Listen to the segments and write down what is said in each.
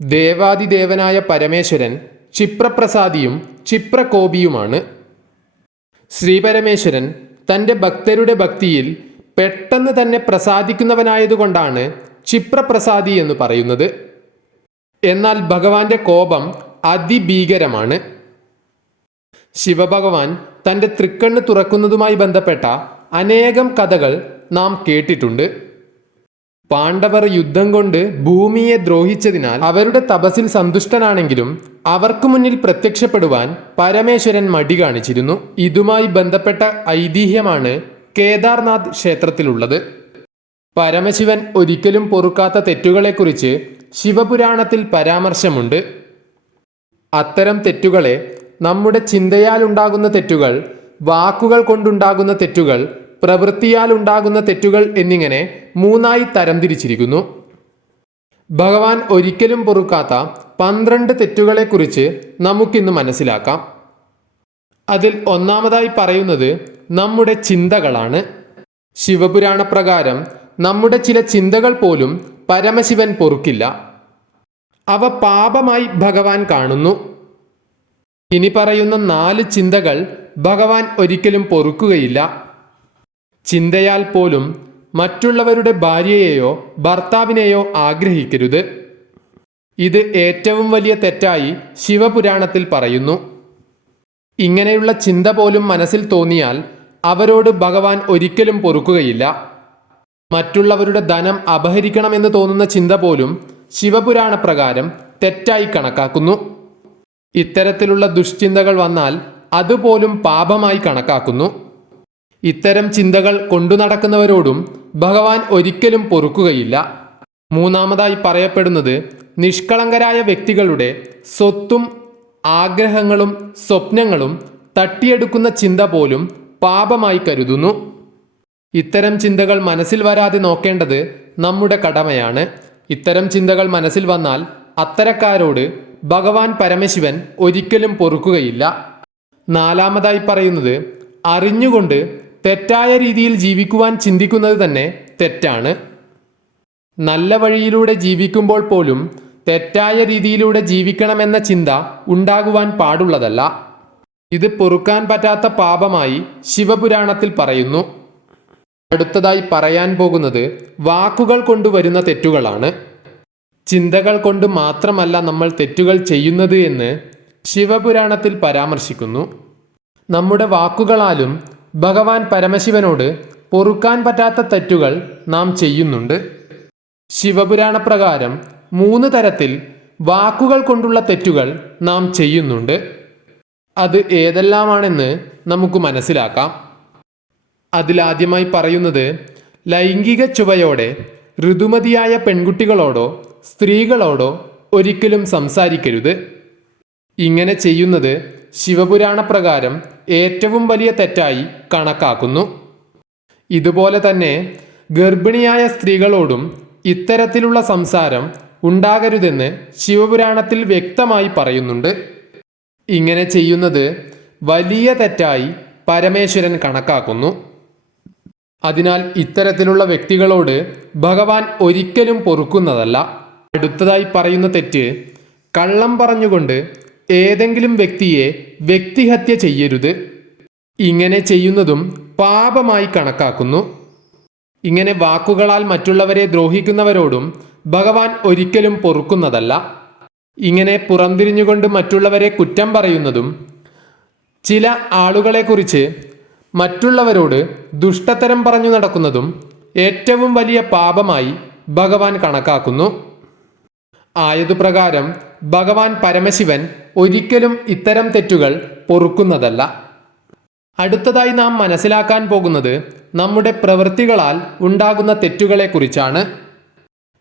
ദേവാദിദേവനായ പരമേശ്വരൻ ക്ഷിപ്രപ്രസാദിയും ക്ഷിപ്രകോപിയുമാണ്. ശ്രീപരമേശ്വരൻ തന്റെ ഭക്തരുടെ ഭക്തിയിൽ പെട്ടെന്ന് തന്നെ പ്രസാദിക്കുന്നവനായതുകൊണ്ടാണ് ക്ഷിപ്രപ്രസാദി എന്ന് പറയുന്നത്. എന്നാൽ ഭഗവാന്റെ കോപം അതിഭീകരമാണ്. ശിവഭഗവാൻ തന്റെ തൃക്കണ്ണ് തുറക്കുന്നതുമായി ബന്ധപ്പെട്ട അനേകം കഥകൾ നാം കേട്ടിട്ടുണ്ട്. പാണ്ഡവർ യുദ്ധം കൊണ്ട് ഭൂമിയെ ദ്രോഹിച്ചതിനാൽ അവരുടെ തപസിൽ സന്തുഷ്ടനാണെങ്കിലും അവർക്കു മുന്നിൽ പ്രത്യക്ഷപ്പെടുവാൻ പരമേശ്വരൻ മടി കാണിച്ചിരുന്നു. ഇതുമായി ബന്ധപ്പെട്ട ഐതിഹ്യമാണ് കേദാർനാഥ് ക്ഷേത്രത്തിലുള്ളത്. പരമശിവൻ ഒരിക്കലും പൊറുക്കാത്ത തെറ്റുകളെക്കുറിച്ച് ശിവപുരാണത്തിൽ പരാമർശമുണ്ട്. അത്തരം തെറ്റുകളെ നമ്മുടെ ചിന്തയാലുണ്ടാകുന്ന തെറ്റുകൾ വാക്കുകൾ കൊണ്ടുണ്ടാകുന്ന തെറ്റുകൾ പ്രവൃത്തിയാൽ ഉണ്ടാകുന്ന തെറ്റുകൾ എന്നിങ്ങനെ മൂന്നായി തരംതിരിച്ചിരിക്കുന്നു. ഭഗവാൻ ഒരിക്കലും പൊറുക്കാത്ത പന്ത്രണ്ട് തെറ്റുകളെക്കുറിച്ച് നമുക്കിന്ന് മനസ്സിലാക്കാം. അതിൽ ഒന്നാമതായി പറയുന്നത് നമ്മുടെ ചിന്തകളാണ്. ശിവപുരാണ പ്രകാരം നമ്മുടെ ചില ചിന്തകൾ പോലും പരമശിവൻ പൊറുക്കില്ല. അവ പാപമായി ഭഗവാൻ കാണുന്നു. ഇനി പറയുന്ന നാല് ചിന്തകൾ ഭഗവാൻ ഒരിക്കലും പൊറുക്കുകയില്ല. ചിന്തയാൽ പോലും മറ്റുള്ളവരുടെ ഭാര്യയെയോ ഭർത്താവിനെയോ ആഗ്രഹിക്കരുത്. ഇത് ഏറ്റവും വലിയ തെറ്റായി ശിവപുരാണത്തിൽ പറയുന്നു. ഇങ്ങനെയുള്ള ചിന്ത പോലും മനസ്സിൽ തോന്നിയാൽ അവരോട് ഭഗവാൻ ഒരിക്കലും പൊറുക്കുകയില്ല. മറ്റുള്ളവരുടെ ധനം അപഹരിക്കണമെന്ന് തോന്നുന്ന ചിന്ത പോലും ശിവപുരാണ പ്രകാരം തെറ്റായി കണക്കാക്കുന്നു. ഇത്തരത്തിലുള്ള ദുഷ്ചിന്തകൾ വന്നാൽ അതുപോലും പാപമായി കണക്കാക്കുന്നു. ഇത്തരം ചിന്തകൾ കൊണ്ടു നടക്കുന്നവരോടും ഭഗവാൻ ഒരിക്കലും പൊറുക്കുകയില്ല. മൂന്നാമതായി പറയപ്പെടുന്നത് നിഷ്കളങ്കരായ വ്യക്തികളുടെ സ്വത്തും ആഗ്രഹങ്ങളും സ്വപ്നങ്ങളും തട്ടിയെടുക്കുന്ന ചിന്ത പോലും പാപമായി കരുതുന്നു. ഇത്തരം ചിന്തകൾ മനസ്സിൽ വരാതെ നോക്കേണ്ടത് നമ്മുടെ കടമയാണ്. ഇത്തരം ചിന്തകൾ മനസ്സിൽ വന്നാൽ അത്തരക്കാരോട് ഭഗവാൻ പരമശിവൻ ഒരിക്കലും പൊറുക്കുകയില്ല. നാലാമതായി പറയുന്നത് അറിഞ്ഞുകൊണ്ട് തെറ്റായ രീതിയിൽ ജീവിക്കുവാൻ ചിന്തിക്കുന്നത് തന്നെ തെറ്റാണ്. നല്ല വഴിയിലൂടെ ജീവിക്കുമ്പോൾ പോലും തെറ്റായ രീതിയിലൂടെ ജീവിക്കണമെന്ന ചിന്ത ഉണ്ടാകുവാൻ പാടുള്ളതല്ല. ഇത് പൊറുക്കാൻ പറ്റാത്ത പാപമായി ശിവപുരാണത്തിൽ പറയുന്നു. അടുത്തതായി പറയാൻ പോകുന്നത് വാക്കുകൾ കൊണ്ടുവരുന്ന തെറ്റുകളാണ്. ചിന്തകൾ കൊണ്ട് മാത്രമല്ല നമ്മൾ തെറ്റുകൾ ചെയ്യുന്നത് എന്ന് ശിവപുരാണത്തിൽ പരാമർശിക്കുന്നു. നമ്മുടെ വാക്കുകളാലും ഭഗവാൻ പരമശിവനോട് പൊറുക്കാൻ പറ്റാത്ത തെറ്റുകൾ നാം ചെയ്യുന്നുണ്ട്. ശിവപുരാണ പ്രകാരം മൂന്ന് തരത്തിൽ വാക്കുകൾ കൊണ്ടുള്ള തെറ്റുകൾ നാം ചെയ്യുന്നുണ്ട്. അത് ഏതെല്ലാമാണെന്ന് നമുക്ക് മനസ്സിലാക്കാം. അതിലാദ്യമായി പറയുന്നത് ലൈംഗിക ചുവയോടെ ഋതുമതിയായ പെൺകുട്ടികളോടോ സ്ത്രീകളോടോ ഒരിക്കലും സംസാരിക്കരുത്. ഇങ്ങനെ ചെയ്യുന്നത് ശിവപുരാണ പ്രകാരം ഏറ്റവും വലിയ തെറ്റായി കണക്കാക്കുന്നു. ഇതുപോലെ തന്നെ ഗർഭിണിയായ സ്ത്രീകളോടും ഇത്തരത്തിലുള്ള സംസാരം ഉണ്ടാകരുതെന്ന് ശിവപുരാണത്തിൽ വ്യക്തമായി പറയുന്നുണ്ട്. ഇങ്ങനെ ചെയ്യുന്നത് വലിയ തെറ്റായി പരമേശ്വരൻ കണക്കാക്കുന്നു. അതിനാൽ ഇത്തരത്തിലുള്ള വ്യക്തികളോട് ഭഗവാൻ ഒരിക്കലും പൊറുക്കുന്നതല്ല. അടുത്തതായി പറയുന്ന തെറ്റ് കള്ളം പറഞ്ഞുകൊണ്ട് ഏതെങ്കിലും വ്യക്തിയെ വ്യക്തിഹത്യ ചെയ്യരുത്. ഇങ്ങനെ ചെയ്യുന്നതും പാപമായി കണക്കാക്കുന്നു. ഇങ്ങനെ വാക്കുകളാൽ മറ്റുള്ളവരെ ദ്രോഹിക്കുന്നവരോടും ഭഗവാൻ ഒരിക്കലും പൊറുക്കുന്നതല്ല. ഇങ്ങനെ പുറംതിരിഞ്ഞുകൊണ്ട് മറ്റുള്ളവരെ കുറ്റം പറയുന്നതും ചില ആളുകളെക്കുറിച്ച് മറ്റുള്ളവരോട് ദുഷ്ടത്തരം പറഞ്ഞു നടക്കുന്നതും ഏറ്റവും വലിയ പാപമായി ഭഗവാൻ കണക്കാക്കുന്നു. ആയതുപ്രകാരം ഭഗവാൻ പരമശിവൻ ഒരിക്കലും ഇത്തരം തെറ്റുകൾ പൊറുക്കുന്നതല്ല. അടുത്തതായി നാം മനസ്സിലാക്കാൻ പോകുന്നത് നമ്മുടെ പ്രവൃത്തികളാൽ ഉണ്ടാകുന്ന തെറ്റുകളെക്കുറിച്ചാണ്.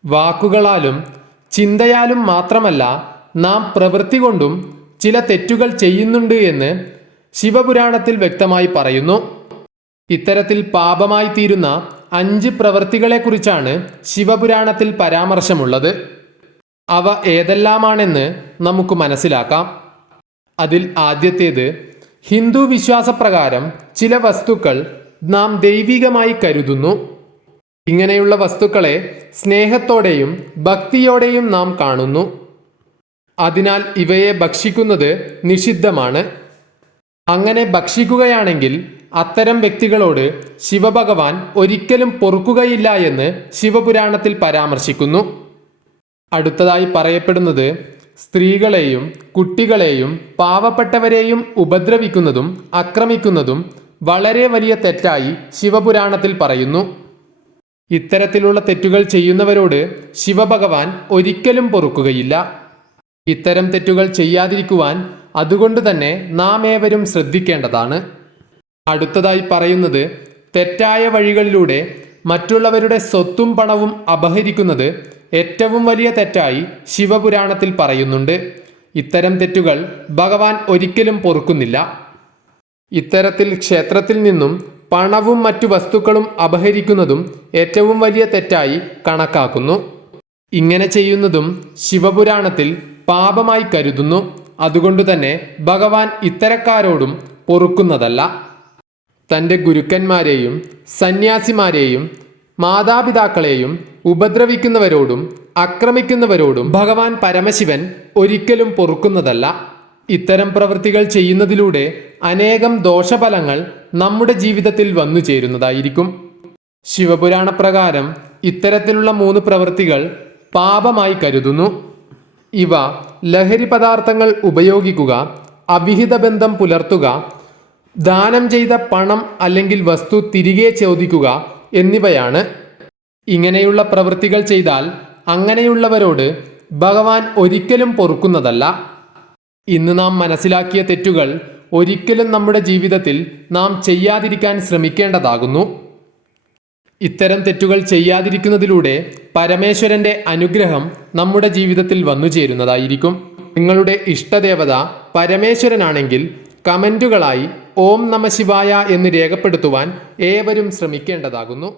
വാക്കുകളാലും ചിന്തയാലും മാത്രമല്ല നാം പ്രവൃത്തി കൊണ്ടും ചില തെറ്റുകൾ ചെയ്യുന്നുണ്ട് എന്ന് ശിവപുരാണത്തിൽ വ്യക്തമായി പറയുന്നു. ഇത്തരത്തിൽ പാപമായി തീരുന്ന അഞ്ച് പ്രവൃത്തികളെക്കുറിച്ചാണ് ശിവപുരാണത്തിൽ പരാമർശമുള്ളത്. അവ ഏതെല്ലാമാണെന്ന് നമുക്ക് മനസ്സിലാക്കാം. അതിൽ ആദ്യത്തേത് ഹിന്ദു വിശ്വാസപ്രകാരം ചില വസ്തുക്കൾ നാം ദൈവികമായി കരുതുന്നു. ഇങ്ങനെയുള്ള വസ്തുക്കളെ സ്നേഹത്തോടെയും ഭക്തിയോടെയും നാം കാണുന്നു. അതിനാൽ ഇവയെ ഭക്ഷിക്കുന്നത് നിഷിദ്ധമാണ്. അങ്ങനെ ഭക്ഷിക്കുകയാണെങ്കിൽ അത്തരം വ്യക്തികളോട് ശിവഭഗവാൻ ഒരിക്കലും പൊറുക്കുകയില്ല എന്ന് ശിവപുരാണത്തിൽ പരാമർശിക്കുന്നു. അടുത്തതായി പറയപ്പെടുന്നത് സ്ത്രീകളെയും കുട്ടികളെയും പാവപ്പെട്ടവരെയും ഉപദ്രവിക്കുന്നതും ആക്രമിക്കുന്നതും വളരെ വലിയ തെറ്റായി ശിവപുരാണത്തിൽ പറയുന്നു. ഇത്തരത്തിലുള്ള തെറ്റുകൾ ചെയ്യുന്നവരോട് ശിവഭഗവാൻ ഒരിക്കലും പൊറുക്കുകയില്ല. ഇത്തരം തെറ്റുകൾ ചെയ്യാതിരിക്കുവാൻ അതുകൊണ്ട് തന്നെ നാം ഏവരും ശ്രദ്ധിക്കേണ്ടതാണ്. അടുത്തതായി പറയുന്നത് തെറ്റായ വഴികളിലൂടെ മറ്റുള്ളവരുടെ സ്വത്തും പണവും അപഹരിക്കുന്നത് ഏറ്റവും വലിയ തെറ്റായി ശിവപുരാണത്തിൽ പറയുന്നുണ്ട് ഇത്തരം തെറ്റുകൾ ഭഗവാൻ ഒരിക്കലും പൊറുക്കുന്നില്ല. ഇത്തരത്തിൽ ക്ഷേത്രത്തിൽ നിന്നും പണവും മറ്റു വസ്തുക്കളും അപഹരിക്കുന്നതും ഏറ്റവും വലിയ തെറ്റായി കണക്കാക്കുന്നു. ഇങ്ങനെ ചെയ്യുന്നതും ശിവപുരാണത്തിൽ പാപമായി കരുതുന്നു. അതുകൊണ്ട് തന്നെ ഭഗവാൻ ഇത്തരക്കാരോടും പൊറുക്കുന്നതല്ല. തന്റെ ഗുരുക്കന്മാരെയും സന്യാസിമാരെയും മാതാപിതാക്കളെയും ഉപദ്രവിക്കുന്നവരോടും ആക്രമിക്കുന്നവരോടും ഭഗവാൻ പരമശിവൻ ഒരിക്കലും പൊറുക്കുന്നതല്ല. ഇത്തരം പ്രവൃത്തികൾ ചെയ്യുന്നതിലൂടെ അനേകം ദോഷഫലങ്ങൾ നമ്മുടെ ജീവിതത്തിൽ വന്നു ചേരുന്നതായിരിക്കും. ശിവപുരാണ പ്രകാരം ഇത്തരത്തിലുള്ള മൂന്ന് പ്രവൃത്തികൾ പാപമായി കരുതുന്നു. ഇവ ലഹരി പദാർത്ഥങ്ങൾ ഉപയോഗിക്കുക അവിഹിത ബന്ധം പുലർത്തുക ദാനം ചെയ്ത പണം അല്ലെങ്കിൽ വസ്തു തിരികെ ചോദിക്കുക എന്നിവയാണ്. ഇങ്ങനെയുള്ള പ്രവൃത്തികൾ ചെയ്താൽ അങ്ങനെയുള്ളവരോട് ഭഗവാൻ ഒരിക്കലും പൊറുക്കുന്നതല്ല. ഇന്ന് നാം മനസ്സിലാക്കിയ തെറ്റുകൾ ഒരിക്കലും നമ്മുടെ ജീവിതത്തിൽ നാം ചെയ്യാതിരിക്കാൻ ശ്രമിക്കേണ്ടതാകുന്നു. ഇത്തരം തെറ്റുകൾ ചെയ്യാതിരിക്കുന്നതിലൂടെ പരമേശ്വരന്റെ അനുഗ്രഹം നമ്മുടെ ജീവിതത്തിൽ വന്നു ചേരുന്നതായിരിക്കും. നിങ്ങളുടെ ഇഷ്ടദേവത പരമേശ്വരനാണെങ്കിൽ കമന്റുകളായി ഓം നമ ശിവായ എന്ന് രേഖപ്പെടുത്തുവാൻ ഏവരും ശ്രമിക്കേണ്ടതാകുന്നു.